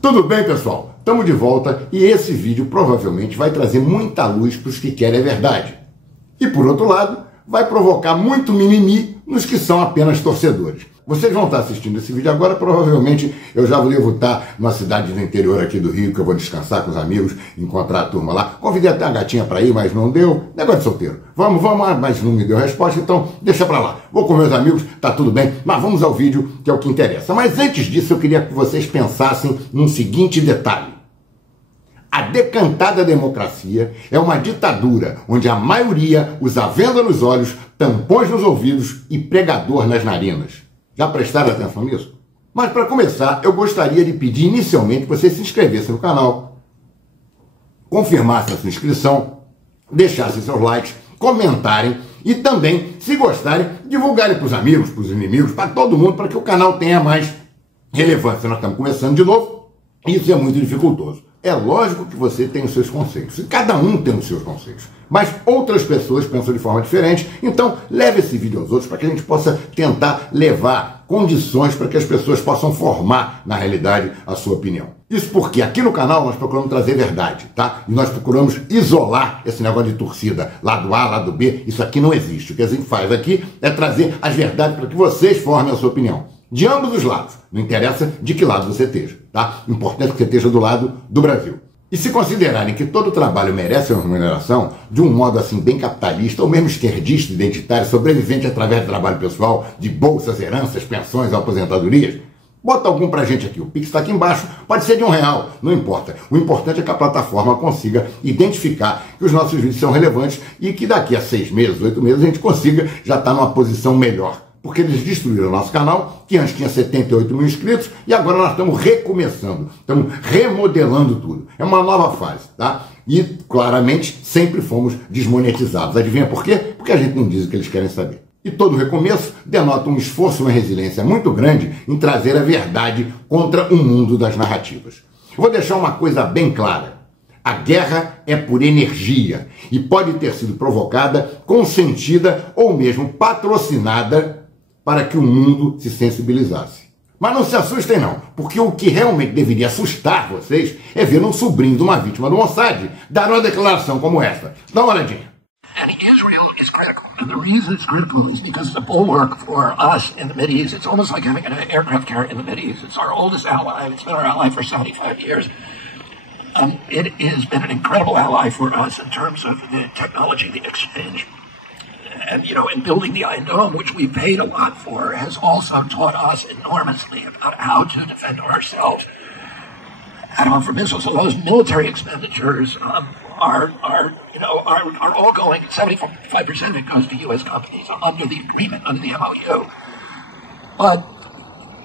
Tudo bem, pessoal? Estamos de volta e esse vídeo provavelmente vai trazer muita luz para os que querem a verdade. E por outro lado, vai provocar muito mimimi nos que são apenas torcedores. Vocês vão estar assistindo esse vídeo agora, provavelmente eu já devo estar numa cidade do interior aqui do Rio, que eu vou descansar com os amigos, encontrar a turma lá. Convidei até a gatinha para ir, mas não deu. Negócio de solteiro. Vamos, mas não me deu resposta, então deixa para lá. Vou com meus amigos, tá tudo bem, mas vamos ao vídeo, que é o que interessa. Mas antes disso, eu queria que vocês pensassem num seguinte detalhe. A decantada democracia é uma ditadura onde a maioria usa venda nos olhos, tampões nos ouvidos e pregador nas narinas. Já prestaram atenção nisso? Mas para começar, eu gostaria de pedir inicialmente que você se inscrevesse no canal, confirmasse a sua inscrição, deixasse seus likes, comentarem e também, se gostarem, divulgarem para os amigos, para os inimigos, para todo mundo, para que o canal tenha mais relevância. Nós estamos começando de novo e isso é muito dificultoso. É lógico que você tem os seus conceitos, e cada um tem os seus conceitos, mas outras pessoas pensam de forma diferente, então leve esse vídeo aos outros para que a gente possa tentar levar condições para que as pessoas possam formar, na realidade, a sua opinião. Isso porque aqui no canal nós procuramos trazer verdade, tá? E nós procuramos isolar esse negócio de torcida, lado A, lado B, isso aqui não existe. O que a gente faz aqui é trazer as verdades para que vocês formem a sua opinião. De ambos os lados. Não interessa de que lado você esteja, tá? Importante que você esteja do lado do Brasil. E se considerarem que todo trabalho merece uma remuneração, de um modo assim bem capitalista, ou mesmo esquerdista, identitário, sobrevivente através do trabalho pessoal, de bolsas, heranças, pensões, aposentadorias, bota algum pra gente aqui. O Pix está aqui embaixo, pode ser de R$1, não importa. O importante é que a plataforma consiga identificar que os nossos vídeos são relevantes e que daqui a 6 meses, 8 meses, a gente consiga já estar numa posição melhor. Porque eles destruíram o nosso canal, que antes tinha 78 mil inscritos, e agora nós estamos recomeçando, estamos remodelando tudo. É uma nova fase, tá? E, claramente, sempre fomos desmonetizados. Adivinha por quê? Porque a gente não diz o que eles querem saber. E todo recomeço denota um esforço e uma resiliência muito grande em trazer a verdade contra o mundo das narrativas. Eu vou deixar uma coisa bem clara. A guerra é por energia e pode ter sido provocada, consentida ou mesmo patrocinada para que o mundo se sensibilizasse. Mas não se assustem não, porque o que realmente deveria assustar vocês é ver um sobrinho de uma vítima do Mossad dar uma declaração como essa. Dá uma olhadinha. And Israel is critical. And the reason it's critical is because it's a bulwark for us in the Mideast. It's almost like having an aircraft carrier in the Mideast. It's our oldest ally. It's been our ally for 75 years. It has been an incredible ally for us in terms of the technology, the exchange. And, and building the Iron Dome, which we paid a lot for, has also taught us enormously about how to defend ourselves from missiles. So those military expenditures are all going, 75% of it goes to U.S. companies under the agreement, under the MOU. But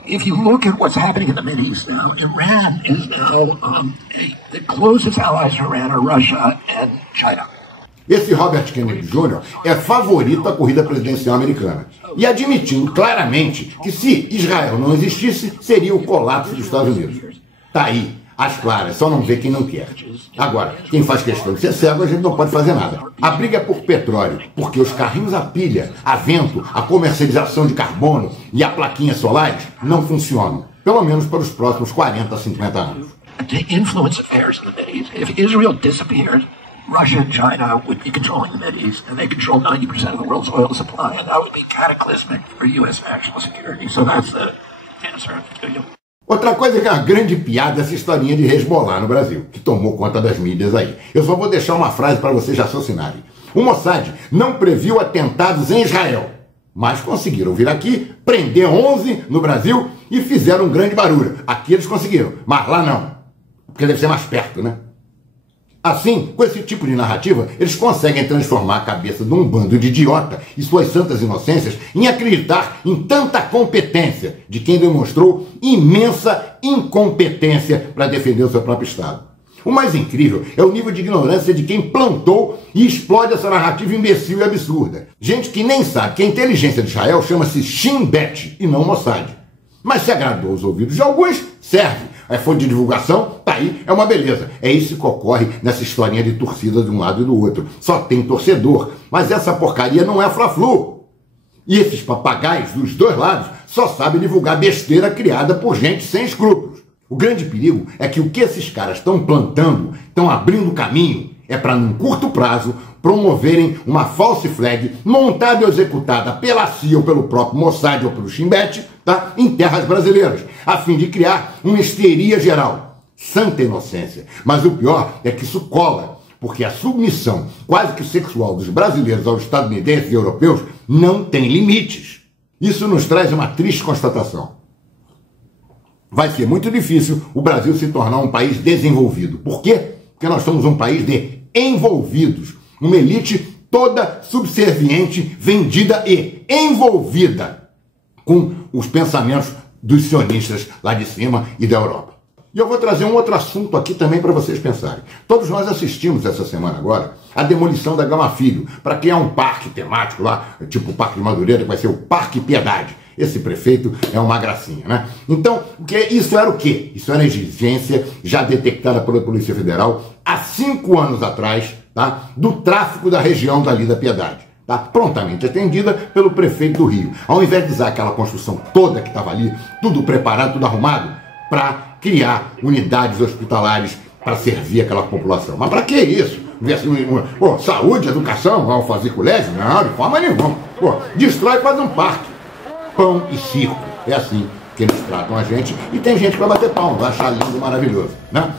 if you look at what's happening in the Mideast now, Iran is now, the closest allies to Iran are Russia and China. Esse Robert Kennedy Jr. é favorito à corrida presidencial americana e admitindo claramente que se Israel não existisse, seria o colapso dos Estados Unidos. Tá aí, às claras, só não vê quem não quer. Agora, quem faz questão de ser cego, a gente não pode fazer nada. A briga é por petróleo, porque os carrinhos a pilha, a vento, a comercialização de carbono e a plaquinha solares não funcionam, pelo menos para os próximos 40 a 50 anos. To influence affairs in the Mideast, if Israel disappeared, Russia and China would be controlling the Mideast, and they control 90% of the world's oil supply, and that would be cataclysmic for U.S. national security. So that's the answer to you. Outra coisa que é uma grande piada é essa historinha de Hezbollah no Brasil, que tomou conta das mídias aí. Eu só vou deixar uma frase para vocês raciocinarem. O Mossad não previu atentados em Israel, mas conseguiram vir aqui, prender 11 no Brasil e fizeram um grande barulho. Aqui eles conseguiram, mas lá não, porque deve ser mais perto, né? Assim, com esse tipo de narrativa, eles conseguem transformar a cabeça de um bando de idiota e suas santas inocências em acreditar em tanta competência de quem demonstrou imensa incompetência para defender o seu próprio Estado. O mais incrível é o nível de ignorância de quem plantou e explode essa narrativa imbecil e absurda. Gente que nem sabe que a inteligência de Israel chama-se Shin Bet e não Mossad. Mas se agradou os ouvidos de alguns, serve. É fonte de divulgação, tá aí, é uma beleza. É isso que ocorre nessa historinha de torcida de um lado e do outro. Só tem torcedor, mas essa porcaria não é fla-flu. E esses papagaios dos dois lados só sabem divulgar besteira criada por gente sem escrúpulos. O O grande perigo é que o que esses caras estão plantando, estão abrindo caminho, é para, num curto prazo, promoverem uma false flag montada e executada pela CIA ou pelo próprio Mossad ou pelo Shin Bet, tá? Em terras brasileiras, a fim de criar uma histeria geral. Santa inocência. Mas o pior é que isso cola, porque a submissão quase que sexual dos brasileiros aos estadunidenses e europeus não tem limites. Isso nos traz uma triste constatação. Vai ser muito difícil o Brasil se tornar um país desenvolvido. Por quê? Porque nós somos um país de envolvidos. Uma elite toda subserviente, vendida e envolvida com os pensamentos dos sionistas lá de cima e da Europa. E eu vou trazer um outro assunto aqui também para vocês pensarem. Todos nós assistimos essa semana agora a demolição da Gama Filho, para criar um parque temático lá, tipo o Parque de Madureira, que vai ser o Parque Piedade. Esse prefeito é uma gracinha, né? Então, isso era o quê? Isso era exigência já detectada pela Polícia Federal há 5 anos atrás, tá? Do tráfico da região dali da Piedade. Tá? Prontamente atendida pelo prefeito do Rio. Ao invés de usar aquela construção toda que estava ali, tudo preparado, tudo arrumado, para criar unidades hospitalares para servir aquela população. Mas para que isso? Pô, saúde, educação, vão fazer colégio? Não, de forma nenhuma. Pô, destrói e faz um parque. Pão e circo. É assim que eles tratam a gente. E tem gente que vai bater palma, vai achar lindo, maravilhoso, né?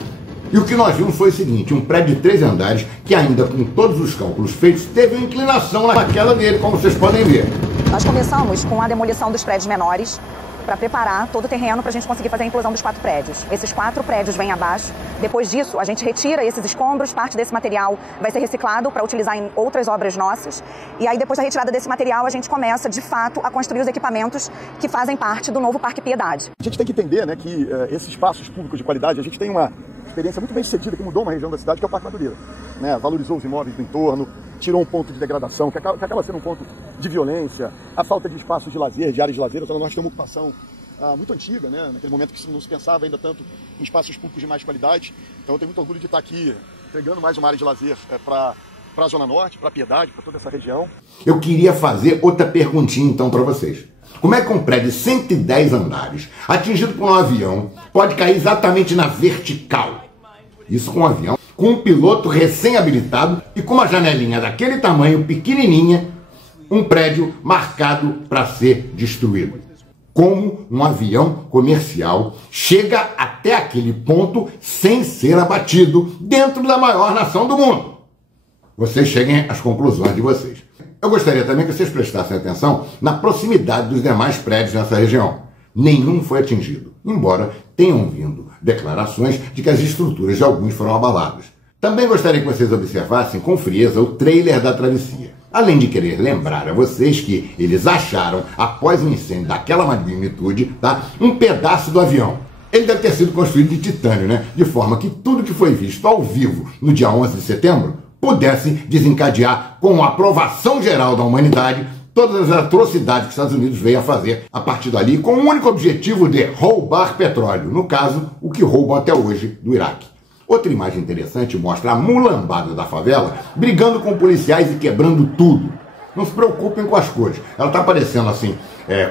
E o que nós vimos foi o seguinte, um prédio de 3 andares que ainda com todos os cálculos feitos teve uma inclinação na queda dele, como vocês podem ver. Nós começamos com a demolição dos prédios menores para preparar todo o terreno para a gente conseguir fazer a inclusão dos 4 prédios. Esses 4 prédios vêm abaixo. Depois disso, a gente retira esses escombros, parte desse material vai ser reciclado para utilizar em outras obras nossas. E aí, depois da retirada desse material, a gente começa, de fato, a construir os equipamentos que fazem parte do novo Parque Piedade. A gente tem que entender, né, que esses espaços públicos de qualidade, a gente tem uma experiência muito bem sucedida que mudou uma região da cidade, que é o Parque Madureira. Né? Valorizou os imóveis do entorno, tirou um ponto de degradação, que acaba sendo um ponto de violência, a falta de espaços de lazer, de áreas de lazer. Então nós temos uma ocupação muito antiga, né? Naquele momento que não se pensava ainda tanto em espaços públicos de mais qualidade. Então eu tenho muito orgulho de estar aqui entregando mais uma área de lazer para a Zona Norte, para a Piedade, para toda essa região. Eu queria fazer outra perguntinha então para vocês. Como é que um prédio de 110 andares, atingido por um avião, pode cair exatamente na vertical? Isso com um avião, com um piloto recém-habilitado e com uma janelinha daquele tamanho, pequenininha, um prédio marcado para ser destruído. Como um avião comercial chega até aquele ponto sem ser abatido dentro da maior nação do mundo? Vocês cheguem às conclusões de vocês. Eu gostaria também que vocês prestassem atenção na proximidade dos demais prédios nessa região. Nenhum foi atingido, embora tenham vindo declarações de que as estruturas de alguns foram abaladas. Também gostaria que vocês observassem com frieza o trailer da travessia. Além de querer lembrar a vocês que eles acharam, após o incêndio daquela magnitude, tá, um pedaço do avião. Ele deve ter sido construído de titânio, né? De forma que tudo que foi visto ao vivo no dia 11 de setembro pudesse desencadear, com a aprovação geral da humanidade, todas as atrocidades que os Estados Unidos veio a fazer a partir dali, com o único objetivo de roubar petróleo. No caso, o que roubam até hoje do Iraque. Outra imagem interessante mostra a mulambada da favela brigando com policiais e quebrando tudo. Não se preocupem com as cores. Ela está aparecendo assim,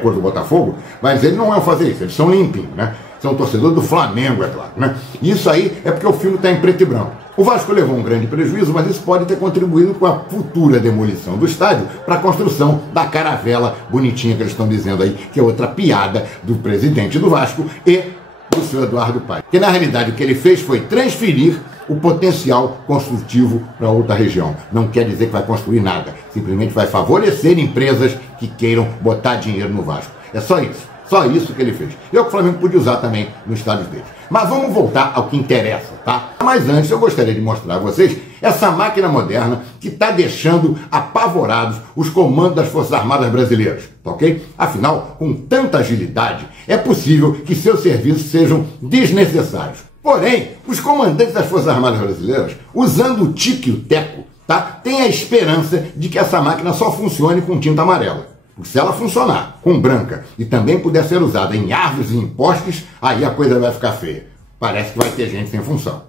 cor do Botafogo, mas eles não vão fazer isso, eles são limpinhos, né? São torcedores do Flamengo, é claro, né? E isso aí é porque o filme está em preto e branco. O Vasco levou um grande prejuízo, mas isso pode ter contribuído com a futura demolição do estádio para a construção da caravela bonitinha que eles estão dizendo aí, que é outra piada do presidente do Vasco e do senhor Eduardo Paes. Que na realidade o que ele fez foi transferir o potencial construtivo para outra região. Não quer dizer que vai construir nada, simplesmente vai favorecer empresas que queiram botar dinheiro no Vasco. É só isso. Só isso que ele fez. E é o que o Flamengo podia usar também no estádio dele. Mas vamos voltar ao que interessa, tá? Mas antes eu gostaria de mostrar a vocês essa máquina moderna que está deixando apavorados os comandos das Forças Armadas brasileiras, tá ok? Afinal, com tanta agilidade, é possível que seus serviços sejam desnecessários. Porém, os comandantes das Forças Armadas brasileiras, usando o tique e o teco, tá? Têm a esperança de que essa máquina só funcione com tinta amarela. Porque se ela funcionar com branca e também puder ser usada em árvores e em postes, aí a coisa vai ficar feia. Parece que vai ter gente sem função.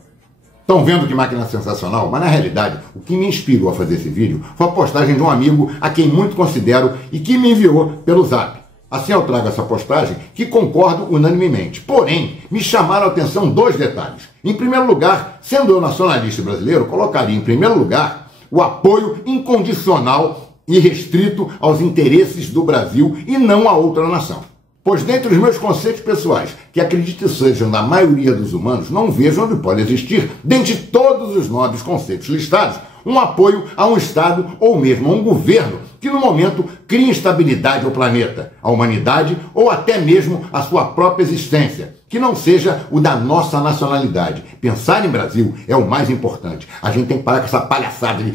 Estão vendo que máquina sensacional? Mas na realidade, o que me inspirou a fazer esse vídeo foi a postagem de um amigo a quem muito considero e que me enviou pelo Zap. Assim eu trago essa postagem que concordo unanimemente. Porém, me chamaram a atenção dois detalhes. Em primeiro lugar, sendo eu nacionalista brasileiro, colocaria em primeiro lugar o apoio incondicional e restrito aos interesses do Brasil e não a outra nação. Pois dentre os meus conceitos pessoais, que acredito sejam da maioria dos humanos, não vejo onde pode existir, dentre todos os nobres conceitos listados, um apoio a um Estado ou mesmo a um governo que no momento cria instabilidade ao planeta, à humanidade ou até mesmo à sua própria existência, que não seja o da nossa nacionalidade. Pensar em Brasil é o mais importante. A gente tem que parar com essa palhaçada de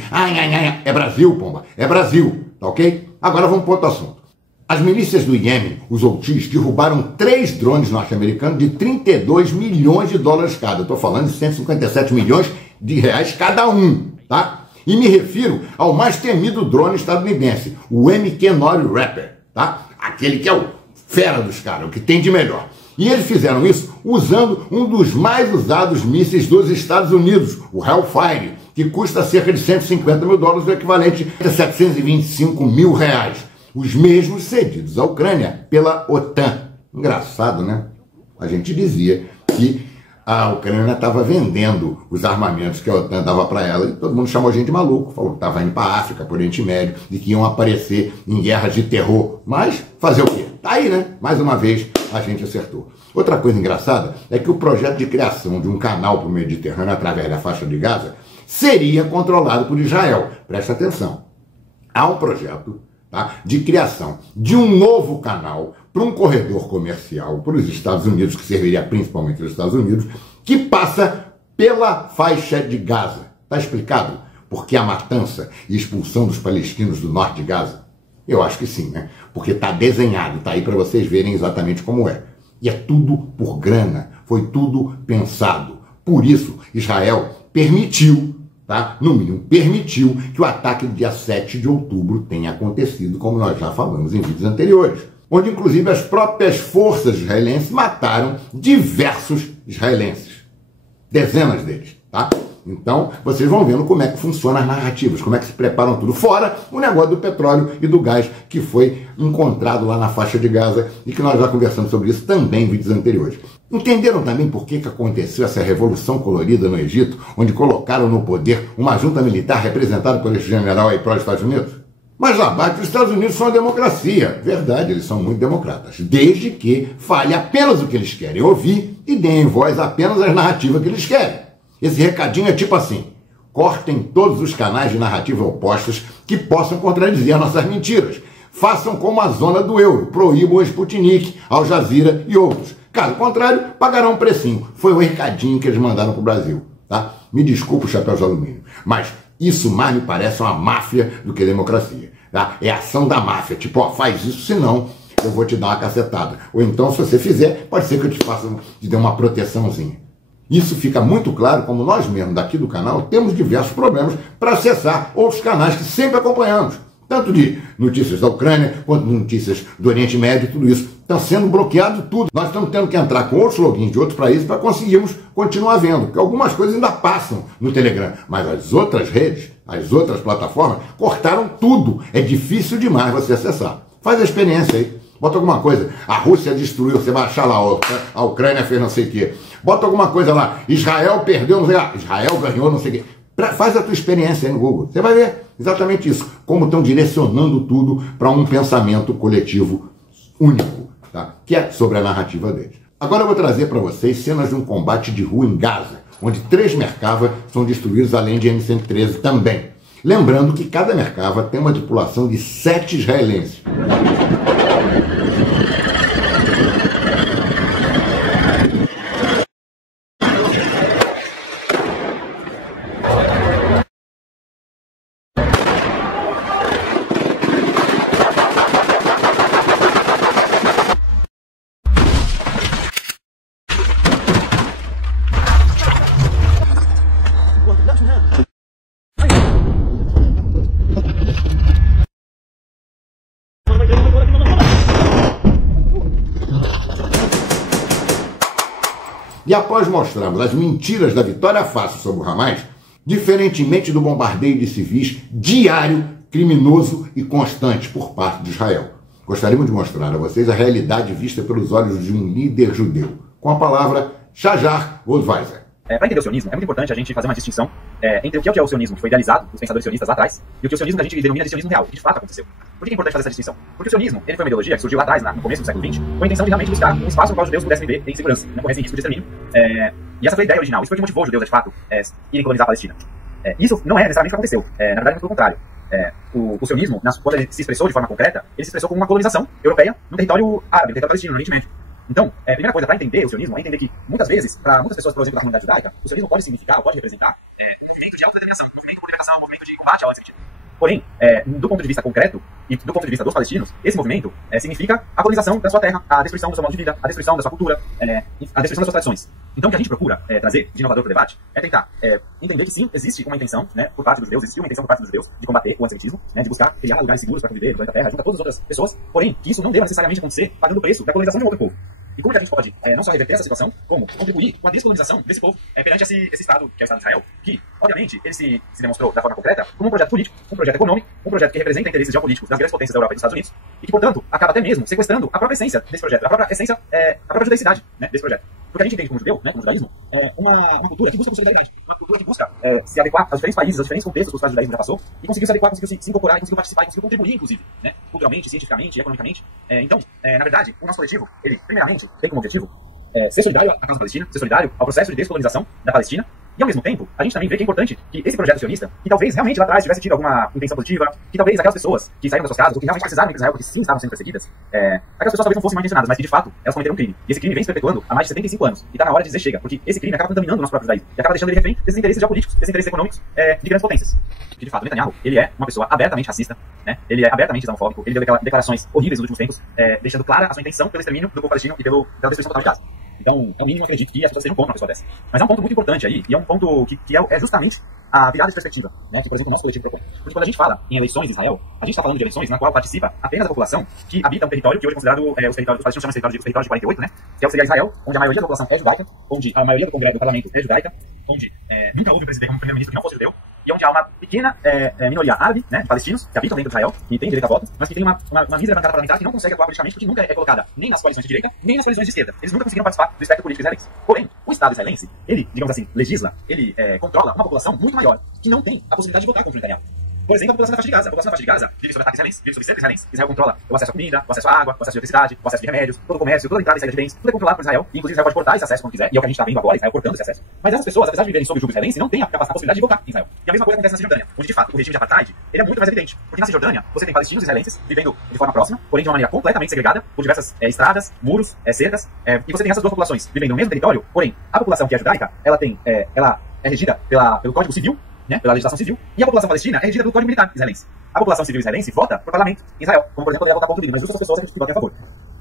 é Brasil, pomba, é Brasil, tá ok? Agora vamos para outro assunto. As milícias do Iêmen, os Houthis, derrubaram 3 drones norte-americanos de 32 milhões de dólares cada. Eu estou falando de 157 milhões de reais cada um, tá? E me refiro ao mais temido drone estadunidense, o MQ-9 Raptor, tá? Aquele que é o fera dos caras, o que tem de melhor. E eles fizeram isso usando um dos mais usados mísseis dos Estados Unidos, o Hellfire, que custa cerca de 150 mil dólares, o equivalente a 725 mil reais. Os mesmos cedidos à Ucrânia pela OTAN. Engraçado, né? A gente dizia que a Ucrânia estava vendendo os armamentos que a OTAN dava para ela e todo mundo chamou a gente de maluco, falou que estava indo para a África, para o Oriente Médio, e que iam aparecer em guerras de terror. Mas fazer o quê? Tá aí, né? Mais uma vez a gente acertou. Outra coisa engraçada é que o projeto de criação de um canal para o Mediterrâneo através da faixa de Gaza seria controlado por Israel. Presta atenção. Há um projeto, tá, de criação de um novo canal para um corredor comercial para os Estados Unidos, que serviria principalmente aos Estados Unidos, que passa pela faixa de Gaza. Está explicado por que a matança e expulsão dos palestinos do norte de Gaza? Eu acho que sim, né? Porque está desenhado, está aí para vocês verem exatamente como é. E é tudo por grana, foi tudo pensado. Por isso, Israel permitiu, tá? No mínimo, permitiu que o ataque do dia 7 de outubro tenha acontecido, como nós já falamos em vídeos anteriores, onde inclusive as próprias forças israelenses mataram diversos israelenses. Dezenas deles, tá? Então, vocês vão vendo como é que funcionam as narrativas, como é que se preparam tudo. Fora o negócio do petróleo e do gás que foi encontrado lá na faixa de Gaza e que nós já conversamos sobre isso também em vídeos anteriores. Entenderam também por que aconteceu essa revolução colorida no Egito, onde colocaram no poder uma junta militar representada por esse general aí para os Estados Unidos? Mas lá abaixo, os Estados Unidos são uma democracia. Verdade, eles são muito democratas, desde que fale apenas o que eles querem ouvir e deem voz apenas às narrativas que eles querem. Esse recadinho é tipo assim: cortem todos os canais de narrativa opostos que possam contradizer nossas mentiras. Façam como a zona do euro, proíbam o Sputnik, Al Jazeera e outros. Caso contrário, pagarão um precinho. Foi o recadinho que eles mandaram para o Brasil, tá? Me desculpa o chapéu de alumínio, mas isso mais me parece uma máfia do que democracia, tá? É ação da máfia, tipo, ó, faz isso, senão eu vou te dar uma cacetada. Ou então, se você fizer, pode ser que eu te dê uma proteçãozinha. Isso fica muito claro como nós mesmos daqui do canal temos diversos problemas para acessar outros canais que sempre acompanhamos. Tanto de notícias da Ucrânia, quanto de notícias do Oriente Médio, tudo isso. Está sendo bloqueado tudo. Nós estamos tendo que entrar com outros logins de outros países para conseguirmos continuar vendo. Porque algumas coisas ainda passam no Telegram. Mas as outras redes, as outras plataformas, cortaram tudo. É difícil demais você acessar. Faz a experiência aí. Bota alguma coisa. A Rússia destruiu, você vai achar lá, a Ucrânia fez não sei o quê. Bota alguma coisa lá. Israel perdeu, não sei lá. Israel ganhou, não sei o quê. Faz a tua experiência aí no Google. Você vai ver exatamente isso. Como estão direcionando tudo para um pensamento coletivo único, tá? Que é sobre a narrativa deles. Agora eu vou trazer para vocês cenas de um combate de rua em Gaza, onde 3 Merkava são destruídos, além de M113 também. Lembrando que cada Merkava tem uma tripulação de 7 israelenses. E após mostrarmos as mentiras da vitória fácil sobre o Hamas, diferentemente do bombardeio de civis diário, criminoso e constante por parte de Israel. gostaríamos de mostrar a vocês a realidade vista pelos olhos de um líder judeu, com a palavra Shahar Goldweiser. Para entender o sionismo, é muito importante a gente fazer uma distinção entre o que é o sionismo que foi idealizado pelos pensadores sionistas lá atrás e o que é o sionismo que a gente denomina de sionismo real, que de fato aconteceu. Por que é importante fazer essa distinção? Porque o sionismo ele foi uma ideologia que surgiu lá atrás, no começo do século XX, com a intenção de realmente buscar um espaço no qual os judeus pudessem viver em segurança, não corressem risco de extermínio. E essa foi a ideia original. Isso foi o que motivou os judeus, de fato, irem colonizar a Palestina. Isso não é necessariamente o que aconteceu. Na verdade, pelo contrário. O sionismo, quando ele se expressou de forma concreta, ele se expressou como uma colonização europeia no território árabe, no território palestino, no Oriente Médio. Então, a primeira coisa para entender o sionismo é entender que, muitas vezes, para muitas pessoas, por exemplo, da comunidade judaica, o sionismo pode significar, ou pode representar, movimento de autodeterminação, movimento de libertação, movimento de combate ao antisemitismo. Porém, do ponto de vista concreto e do ponto de vista dos palestinos, esse movimento significa a colonização da sua terra, a destruição do seu modo de vida, a destruição da sua cultura, a destruição das suas tradições. Então, o que a gente procura trazer de inovador para o debate é tentar entender que sim, existe uma intenção, por parte dos judeus, existiu uma intenção por parte dos judeus de combater o antissemitismo, de buscar criar lugares seguros para conviver no planeta Terra junto a todas as outras pessoas, porém, que isso não deva necessariamente acontecer pagando o preço da colonização de um outro povo. E como que a gente pode não só reverter essa situação, como contribuir com a descolonização desse povo perante esse Estado, que é o Estado de Israel, que, obviamente, ele se demonstrou da forma concreta como um projeto político, um projeto econômico, um projeto que representa interesses geopolíticos das grandes potências da Europa e dos Estados Unidos, e que, portanto, acaba até mesmo sequestrando a própria essência desse projeto, a própria essência, a própria judaicidade desse projeto. Porque a gente entende como judeu, como judaísmo, uma cultura que busca solidariedade, uma cultura que busca se adequar aos diferentes países, aos diferentes contextos que o Estado judaísmo já passou, e conseguiu se adequar, conseguiu se incorporar, conseguiu participar, conseguiu contribuir, inclusive, culturalmente, cientificamente, economicamente. Então, na verdade, o nosso coletivo, ele, primeiramente, tem como objetivo ser solidário à causa palestina, ser solidário ao processo de descolonização da Palestina, e ao mesmo tempo, a gente também vê que é importante que esse projeto sionista, que talvez realmente lá atrás tivesse tido alguma intenção positiva, que talvez aquelas pessoas que saíram das suas casas, ou que realmente precisaram ir para Israel, porque sim estavam sendo perseguidas, aquelas pessoas talvez não fossem mal intencionadas, mas que de fato elas cometeram um crime. E esse crime vem se perpetuando há mais de 75 anos. E está na hora de dizer chega, porque esse crime acaba contaminando o nosso próprio judaísmo, e acaba deixando ele refém desses interesses geopolíticos, desses interesses econômicos de grandes potências. Porque de fato, Netanyahu, ele é uma pessoa abertamente racista, ele é abertamente islamofóbico, ele deu declarações horríveis nos últimos tempos, deixando clara a sua intenção pelo extermínio do povo palestino e pela destruição total de Gaza. Então, é o mínimo, eu acredito, que as pessoas sejam contra uma pessoa dessa. Mas é um ponto muito importante aí, e é um ponto que é justamente a virada de perspectiva, que, por exemplo, o nosso coletivo propõe. Porque quando a gente fala em eleições em Israel, a gente está falando de eleições na qual participa apenas a população que habita um território que hoje é considerado, os territórios dos palestinos chamam de território de 48, que seria Israel, onde a maioria da população é judaica, onde a maioria do Congresso do Parlamento é judaica, onde nunca houve um presidente como primeiro-ministro que não fosse judeu, e onde há uma pequena minoria árabe, de palestinos, que habitam dentro de Israel, que tem direito a voto, mas que tem uma mísera bancada parlamentar que não consegue atuar politicamente porque nunca é colocada nem nas coalições de direita, nem nas coalições de esquerda. Eles nunca conseguiram participar do espectro político israelense. Porém, o Estado israelense, ele, digamos assim, legisla, ele controla uma população muito maior, que não tem a possibilidade de votar contra o Netanyahu. Por exemplo, a população da faixa de Gaza. A população da faixa de Gaza vive sob ataque israelense, vive sob cerco israelense. Israel controla o acesso à comida, o acesso à água, o acesso à eletricidade, o acesso de remédios, todo o comércio, toda a entrada e saída de bens, tudo é controlado por Israel. E, inclusive, Israel pode cortar esse acesso quando quiser, e é o que a gente está vendo agora, Israel cortando esse acesso. Mas essas pessoas, apesar de viverem sob o jugo israelense, não têm a possibilidade de votar em Israel. E a mesma coisa acontece na Cisjordânia, onde, de fato, o regime de apartheid ele é muito mais evidente. Porque na Cisjordânia, você tem palestinos e israelenses vivendo de forma próxima, porém de uma maneira completamente segregada, por diversas estradas, muros, cercas, e você tem essas duas populações vivendo no mesmo território, porém, a população que é judaica, ela é regida pelo Código Civil, pela legislação civil, e a população palestina é regida pelo Código Militar israelense. A população civil israelense vota por parlamento em Israel, como, por exemplo, poderia votar contra o líder, mas justamente as pessoas que votam a favor.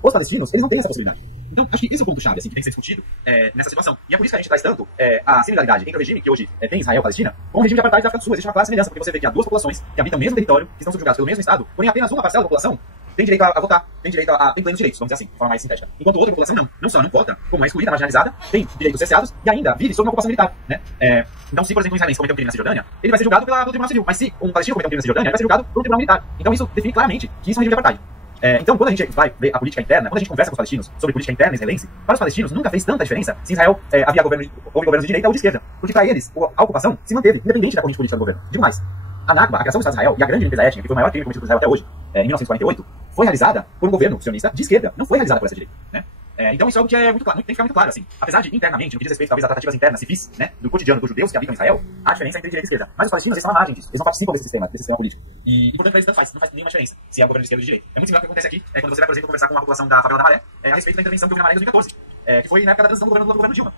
Os palestinos, eles não têm essa possibilidade. Então, acho que esse é o ponto-chave, que tem que ser discutido nessa situação. E é por isso que a gente traz tanto a similaridade entre o regime que hoje tem Israel e Palestina com o regime de apartheid da África do Sul. Existe uma clara semelhança, porque você vê que há duas populações que habitam o mesmo território, que estão subjugadas pelo mesmo Estado, porém apenas uma parcela da população tem direito a votar, tem plenos direitos, vamos dizer assim, de forma mais sintética. Enquanto outra população não só não vota, como é excluída, marginalizada, tem direitos cerceados e ainda vive sob uma ocupação militar, Então, se, por exemplo, um israelense cometer um crime na Cisjordânia, ele vai ser julgado pelo Tribunal Civil, mas se um palestino cometer um crime na Cisjordânia, ele vai ser julgado pelo Tribunal Militar. Então, isso define claramente que isso é um regime de apartheid. Então, quando a gente vai ver a política interna, quando a gente conversa com os palestinos sobre política interna israelense, para os palestinos nunca fez tanta diferença se Israel havia governos de direita ou de esquerda. Porque para eles, a ocupação se manteve, independente da corrente política do governo. Digo mais, a Nakba, a criação do Estado de Israel e a grande limpeza étnica, que foi o maior crime cometido por Israel até hoje, em 1948, foi realizada por um governo sionista de esquerda, não foi realizada por essa direita. Então isso é algo que é muito claro, tem que ficar muito claro, assim. Apesar de internamente, no que diz respeito talvez a tratativas internas civis, do cotidiano dos judeus que habitam em Israel, há diferença entre direita e esquerda. Mas os palestinos, eles estão à margem disso, eles não participam desse sistema político. E portanto, para eles não faz nenhuma diferença se é o governo de esquerda ou de direita. É muito similar ao que acontece aqui, quando você vai, por exemplo, conversar com a população da favela da Maré, a respeito da intervenção que houve na Maré em 2014, que foi na época da transição do governo Dilma.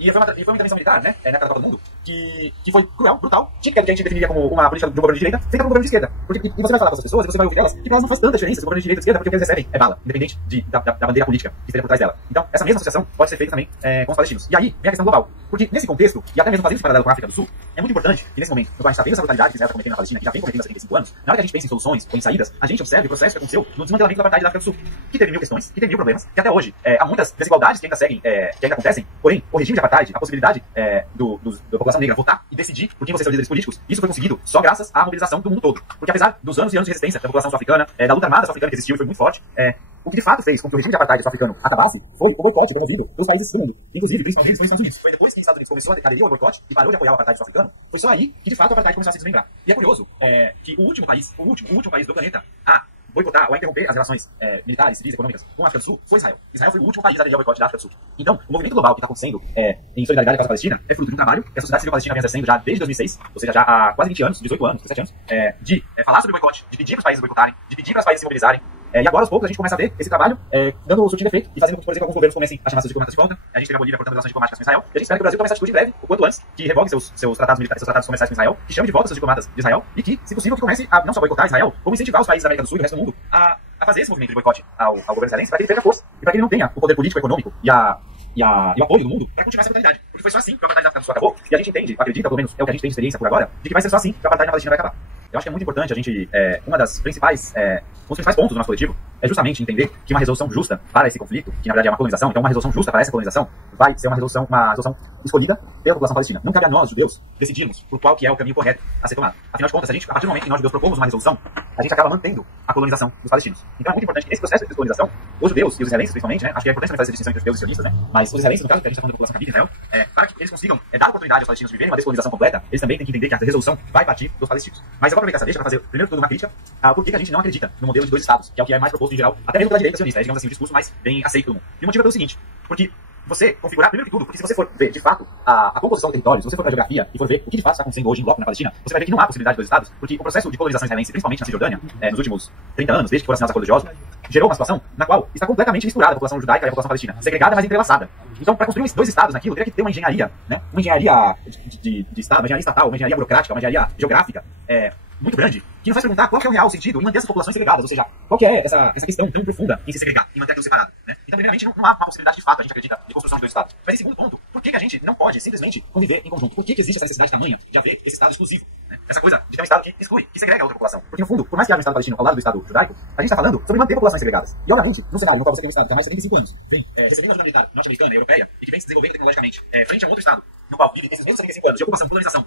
E foi uma intervenção militar, na época da Copa do Mundo, que foi cruel, brutal, típica do que a gente definiria como uma política de um governo de direita, feita por um governo de esquerda. Porque, e você vai falar para essas pessoas, e você vai ouvir elas, que elas não faz tanta diferença se o governo de direita ou de esquerda, porque o que eles recebem é bala, independente da bandeira política que esteja por trás dela. Então, essa mesma associação pode ser feita também com os palestinos. E aí, vem a questão global. Porque nesse contexto, e até mesmo fazendo esse paralelo com a África do Sul, é muito importante que nesse momento, no qual a gente está vendo essa brutalidade que Israel está cometendo na Palestina, e já vem cometendo há 75 anos, na hora que a gente pensa em soluções ou em saídas, a gente observe o processo que aconteceu no desmantelamento da apartheid da África do Sul, que teve mil questões, que teve mil problemas, que até hoje há muitas desigualdades que ainda seguem, que ainda acontecem, porém, o regime de apartheid, a possibilidade da população negra votar e decidir por quem vão ser seus líderes políticos, isso foi conseguido só graças à mobilização do mundo todo. Porque apesar dos anos e anos de resistência da população sul-africana, da luta armada sul-africana que existiu e foi muito forte, o que de fato fez com que o regime de apartheid sul-africano acabasse foi o boicote promovido pelos países do mundo, inclusive, principalmente os Estados Unidos. Foi depois que os Estados Unidos começou a aderir ao boicote e parou de apoiar o apartheid sul-africano, foi só aí que de fato o apartheid começou a se desmembrar. E é curioso que o último país do planeta a boicotar ou a interromper as relações militares, civis, econômicas com a África do Sul foi Israel. Israel foi o último país a aderir ao boicote da África do Sul. Então, o movimento global que está acontecendo em solidariedade com a Palestina é fruto de um trabalho que a sociedade civil palestina vem exercendo já desde 2006, ou seja, já há quase 20 anos, 18 anos, 17 anos, de falar sobre o boicote, de pedir para os países boicotarem, de pedir para os países se mobilizarem. E agora, aos poucos, a gente começa a ver esse trabalho dando o surtido efeito e fazendo com que, por exemplo, alguns governos comecem a chamar seus diplomatas de volta. A gente teve a Bolívia cortando relações diplomáticas com Israel. E a gente espera que o Brasil comece a atitude em breve, o quanto antes, que revogue seus tratados militares, seus tratados comerciais com Israel, que chame de volta seus diplomatas de Israel e que, se possível, que comece a não só boicotar Israel, como incentivar os países da América do Sul e do resto do mundo a fazer esse movimento de boicote ao governo israelense para que ele perca força e para que ele não tenha o poder político, econômico e o apoio do mundo para continuar essa brutalidade. Porque foi só assim que o apartheid da África do Sul acabou. E a gente entende, acredita, pelo menos é o que a gente tem de experiência por agora, de que vai ser só assim que o apartheid na Palestina vai acabar. Eu acho que é muito importante a gente, um dos principais pontos do nosso coletivo é justamente entender que uma resolução justa para esse conflito, que na verdade é uma colonização, então uma resolução justa para essa colonização, vai ser uma resolução escolhida pela população palestina. Não cabe a nós, judeus, decidirmos por qual que é o caminho correto a ser tomado. Afinal de contas, a partir do momento que nós, judeus, propomos uma resolução, a gente acaba mantendo a colonização dos palestinos. Então é muito importante que nesse processo de descolonização, os judeus e os israelenses, principalmente, né, acho que é importante fazer essa distinção entre os judeus e sionistas, né, mas os israelenses, no caso, que a gente está falando da população rabita em Israel, para que eles consigam dar oportunidade aos palestinos de viverem uma descolonização completa, eles também têm que entender que a resolução vai partir dos palestinos. Mas eu vou aproveitar essa deixa para fazer, primeiro de tudo, uma crítica a por que a gente não acredita no modelo de dois estados, que é o que é mais proposto em geral, até mesmo pela direita sionista, digamos assim, o discurso mais bem aceito pelo mundo. E o motivo é pelo seguinte, porque você configurar, primeiro que tudo, porque se você for ver, de fato, a composição do território, se você for para a geografia e for ver o que de fato está acontecendo hoje em bloco na Palestina, você vai ver que não há possibilidade de dois estados, porque o processo de colonização israelense, principalmente na Cisjordânia, nos últimos 30 anos, desde que foram assinados os acordos de Oslo, gerou uma situação na qual está completamente misturada a população judaica e a população palestina, segregada, mas entrelaçada. Então, para construir dois estados naquilo, teria que ter uma engenharia, né? Uma engenharia de Estado, uma engenharia estatal, uma engenharia burocrática, uma engenharia geográfica, muito grande, que nos faz perguntar qual que é o real sentido em manter essas populações segregadas, ou seja, qual que é essa questão tão profunda em se segregar, em manter aquilo separado, né? Então, primeiramente, não há uma possibilidade de fato, a gente acredita, de construção de dois estados. Mas, em segundo ponto, por que a gente não pode simplesmente conviver em conjunto? Por que existe essa necessidade tamanha de haver esse estado exclusivo, né? Essa coisa de ter um estado que exclui, que segrega a outra população? Porque, no fundo, por mais que haja um estado palestino ao lado do estado judaico, a gente está falando sobre manter populações segregadas. E, obviamente, num cenário no qual você tem um estado que há mais de 75 anos, vem recebendo ajuda militar norte-americana e europeia, e que vem se desenvolvendo tecnologicamente, frente a um outro estado, no qual vive nesses mesmos 75 anos de ocupação, colonização,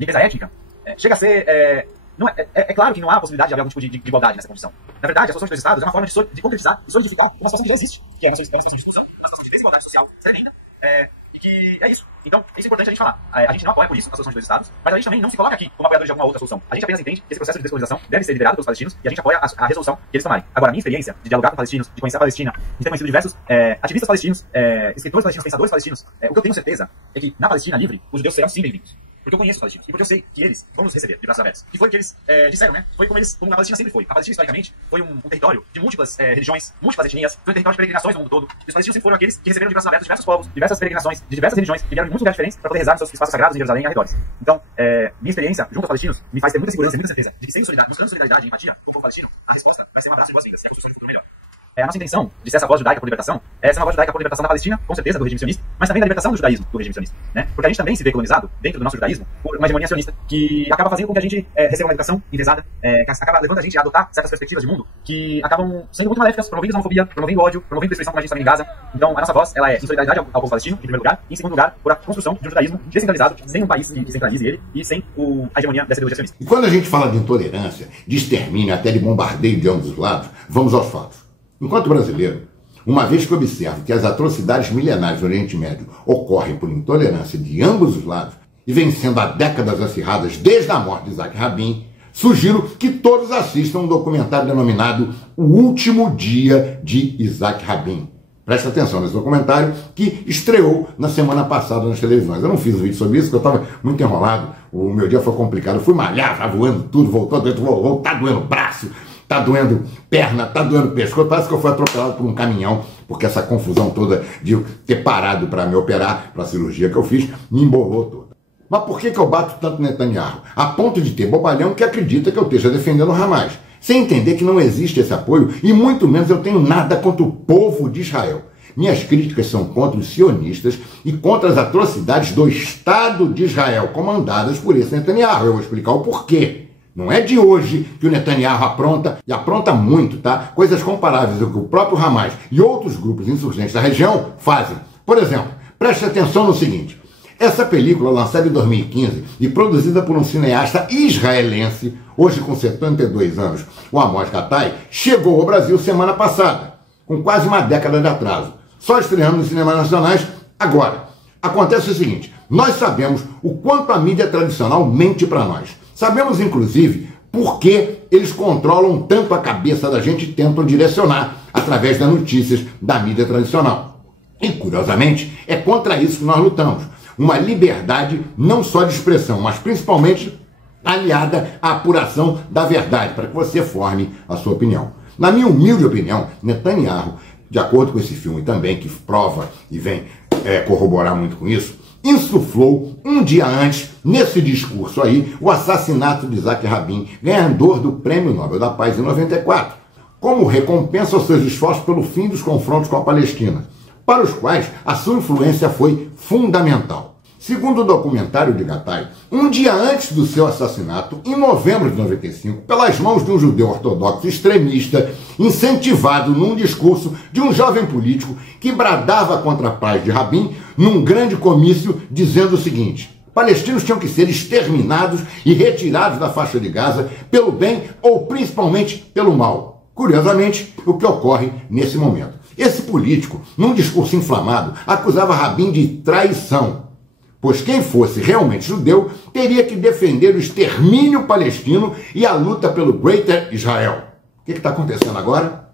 limpeza étnica, chega a ser... É claro que não há possibilidade de haver algum tipo de igualdade nessa condição. Na verdade, a solução de dois estados é uma forma de concretizar e solidificar uma situação que já existe, que é uma situação de discussão, uma situação de desigualdade social tremenda, e que é isso. Então, isso é importante a gente falar. A gente não apoia por isso a solução de dois estados, mas a gente também não se coloca aqui como apoiador de alguma outra solução. A gente apenas entende que esse processo de descolonização deve ser liderado pelos palestinos e a gente apoia a resolução que eles tomarem. Agora, a minha experiência de dialogar com palestinos, de conhecer a Palestina, de ter conhecido diversos ativistas palestinos, escritores palestinos, pensadores palestinos, o que eu tenho certeza é que na Palestina livre, os judeus serão sim bem-vindos. Porque eu conheço os palestinos e porque eu sei que eles vão nos receber de braços abertos. Que foi o que eles disseram, né? Foi como a Palestina sempre foi. A Palestina, historicamente, foi um território de múltiplas religiões, múltiplas etnias, foi um território de peregrinações no mundo todo. E os palestinos sempre foram aqueles que receberam de braços abertos diversos povos, diversas peregrinações, de diversas religiões, que vieram de muitos lugares diferentes para poder rezar nos seus espaços sagrados em Jerusalém e arredores. Então, minha experiência junto aos palestinos me faz ter muita segurança e muita certeza de que, buscando solidariedade e empatia, o povo palestino, a resposta vai ser um abraço de boas-vindas e a construção do futuro melhor. A nossa intenção de ser essa voz judaica por libertação é ser uma voz judaica por libertação da Palestina, com certeza, do regime sionista, mas também da libertação do judaísmo do regime sionista, né? Porque a gente também se vê colonizado, dentro do nosso judaísmo, por uma hegemonia sionista, que acaba fazendo com que a gente receba uma educação enviesada, que acaba levando a gente a adotar certas perspectivas de mundo que acabam sendo muito maléficas, promovendo homofobia, promovendo ódio, promovendo destruição como a gente sabe em Gaza. Então, a nossa voz, ela é em solidariedade ao povo palestino, em primeiro lugar, e em segundo lugar, por a construção de um judaísmo descentralizado, sem um país que centralize ele, e sem a hegemonia dessa ideologia sionista. E quando a gente fala de intolerância, de extermínio, até de bombardeio de ambos os lados, vamos aos fatos. Enquanto brasileiro, uma vez que observo que as atrocidades milenares do Oriente Médio ocorrem por intolerância de ambos os lados e vêm sendo há décadas acirradas desde a morte de Isaac Rabin, sugiro que todos assistam um documentário denominado O Último Dia de Isaac Rabin. Presta atenção nesse documentário que estreou na semana passada nas televisões. Eu não fiz um vídeo sobre isso porque eu estava muito enrolado, o meu dia foi complicado, eu fui malhar, tá voando tudo, voltou, tá doendo o braço, tá doendo perna, tá doendo pescoço, parece que eu fui atropelado por um caminhão, porque essa confusão toda de ter parado para me operar, para a cirurgia que eu fiz, me embolou toda. Mas por que eu bato tanto Netanyahu? A ponto de ter bobalhão que acredita que eu esteja defendendo o Hamas, sem entender que não existe esse apoio e muito menos eu tenho nada contra o povo de Israel. minhas críticas são contra os sionistas e contra as atrocidades do Estado de Israel, comandadas por esse Netanyahu. Eu vou explicar o porquê. Não é de hoje que o Netanyahu apronta, e apronta muito, tá? Coisas comparáveis ao que o próprio Hamas e outros grupos insurgentes da região fazem. Por exemplo, preste atenção no seguinte. Essa película, lançada em 2015 e produzida por um cineasta israelense, hoje com 72 anos, o Amos Gattai, chegou ao Brasil semana passada, com quase uma década de atraso. Só estreando nos cinemas nacionais agora. Acontece o seguinte, nós sabemos o quanto a mídia tradicional mente para nós. Sabemos, inclusive, por que eles controlam tanto a cabeça da gente e tentam direcionar através das notícias da mídia tradicional. E, curiosamente, é contra isso que nós lutamos. Uma liberdade não só de expressão, mas principalmente aliada à apuração da verdade, para que você forme a sua opinião. Na minha humilde opinião, Netanyahu, de acordo com esse filme também, que prova e vem corroborar muito com isso, insuflou um dia antes, nesse discurso aí, o assassinato de Isaac Rabin, ganhador do Prêmio Nobel da Paz em 94, como recompensa aos seus esforços pelo fim dos confrontos com a Palestina, para os quais a sua influência foi fundamental. Segundo o documentário de Gattai, um dia antes do seu assassinato, em novembro de 95, pelas mãos de um judeu ortodoxo extremista, incentivado num discurso de um jovem político que bradava contra a paz de Rabin, num grande comício, dizendo o seguinte: palestinos tinham que ser exterminados e retirados da faixa de Gaza pelo bem ou principalmente pelo mal. Curiosamente, o que ocorre nesse momento. Esse político, num discurso inflamado, acusava Rabin de traição, pois quem fosse realmente judeu teria que defender o extermínio palestino e a luta pelo Greater Israel. O que está acontecendo agora?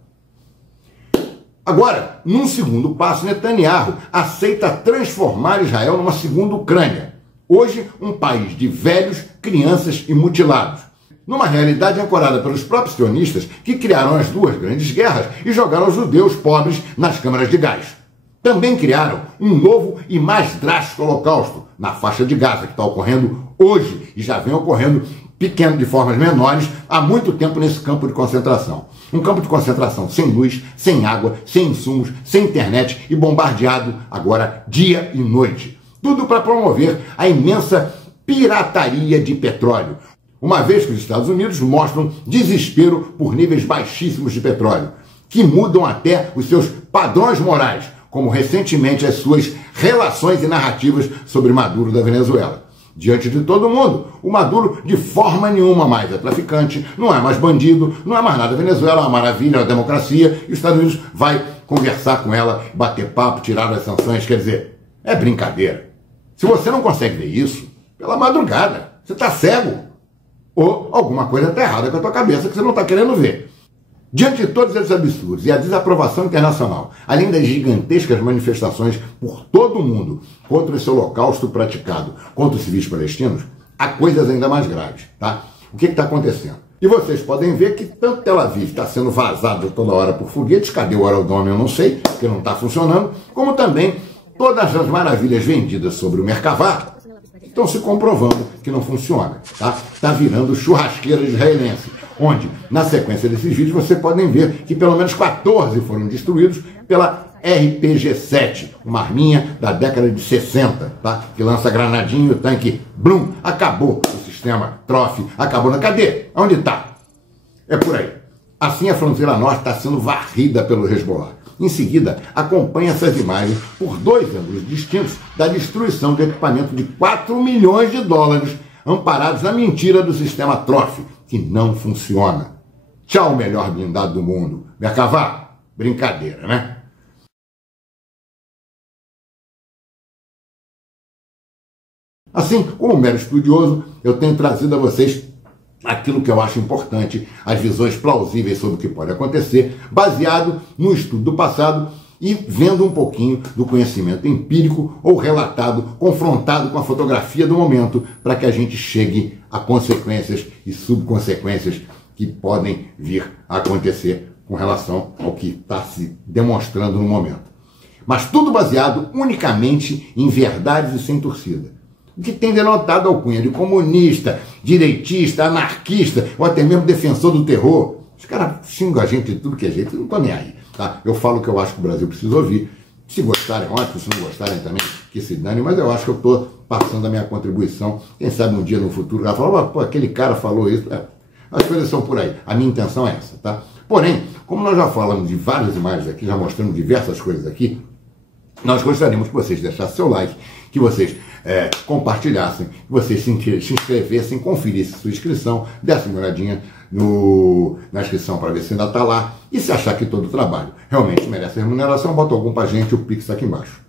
Agora, num segundo passo, Netanyahu aceita transformar Israel numa segunda Ucrânia. Hoje, um país de velhos, crianças e mutilados. Numa realidade ancorada pelos próprios sionistas que criaram as duas grandes guerras e jogaram os judeus pobres nas câmaras de gás. Também criaram um novo e mais drástico holocausto na faixa de Gaza, que está ocorrendo hoje e já vem ocorrendo pequeno, de formas menores, há muito tempo nesse campo de concentração. Um campo de concentração sem luz, sem água, sem insumos, sem internet e bombardeado agora dia e noite. Tudo para promover a imensa pirataria de petróleo, uma vez que os Estados Unidos mostram desespero por níveis baixíssimos de petróleo, que mudam até os seus padrões morais, como recentemente as suas relações e narrativas sobre Maduro da Venezuela. Diante de todo mundo, o Maduro de forma nenhuma mais é traficante, não é mais bandido, não é mais nada. A Venezuela é uma maravilha, é uma democracia, e os Estados Unidos vai conversar com ela, bater papo, tirar as sanções. Quer dizer, é brincadeira. Se você não consegue ver isso, pela madrugada, você está cego. Ou alguma coisa está errada com a tua cabeça que você não está querendo ver. Diante de todos esses absurdos e a desaprovação internacional, além das gigantescas manifestações por todo o mundo contra esse holocausto praticado contra os civis palestinos, há coisas ainda mais graves, tá? O que está acontecendo? E vocês podem ver que tanto Tel Aviv está sendo vazado toda hora por foguetes, cadê o aerodrome eu não sei, porque não está funcionando, como também todas as maravilhas vendidas sobre o Merkavá estão se comprovando que não funciona, tá? Está virando churrasqueira israelense, onde, na sequência desses vídeos, vocês podem ver que pelo menos 14 foram destruídos pela RPG-7, uma arminha da década de 60, tá? Que lança granadinho e o tanque, blum, acabou o sistema Trophy, acabou na cadeia. Onde está? É por aí. Assim, a fronteira norte está sendo varrida pelo Hezbollah. Em seguida, acompanha essas imagens por dois ângulos distintos da destruição de equipamento de 4 milhões de dólares amparados na mentira do sistema Trophy, que não funciona. Tchau, melhor blindado do mundo. Merkavá, brincadeira, né? Assim, como mero estudioso, eu tenho trazido a vocês aquilo que eu acho importante, as visões plausíveis sobre o que pode acontecer, baseado no estudo do passado e vendo um pouquinho do conhecimento empírico ou relatado, confrontado com a fotografia do momento, para que a gente chegue a consequências e subconsequências que podem vir a acontecer com relação ao que está se demonstrando no momento. Mas tudo baseado unicamente em verdades e sem torcida. O que tem denotado alcunha de comunista, direitista, anarquista, ou até mesmo defensor do terror. Os caras xingam a gente de tudo que é jeito, eu não estou nem aí. Tá? Eu falo o que eu acho que o Brasil precisa ouvir Se gostarem, ótimo. Se não gostarem também, que se dane. Mas eu acho que eu estou passando a minha contribuição. Quem sabe um dia no futuro ela fala, pô, aquele cara falou isso. As coisas são por aí. A minha intenção é essa, tá? Porém, como nós já falamos de várias imagens aqui, já mostramos diversas coisas aqui, nós gostaríamos que vocês deixassem seu like, que vocês compartilhassem, que vocês se inscrevessem, conferissem sua inscrição, dessem uma olhadinha na inscrição para ver se ainda está lá. E se achar que todo o trabalho realmente merece remuneração, bota algum pra gente, o Pix aqui embaixo.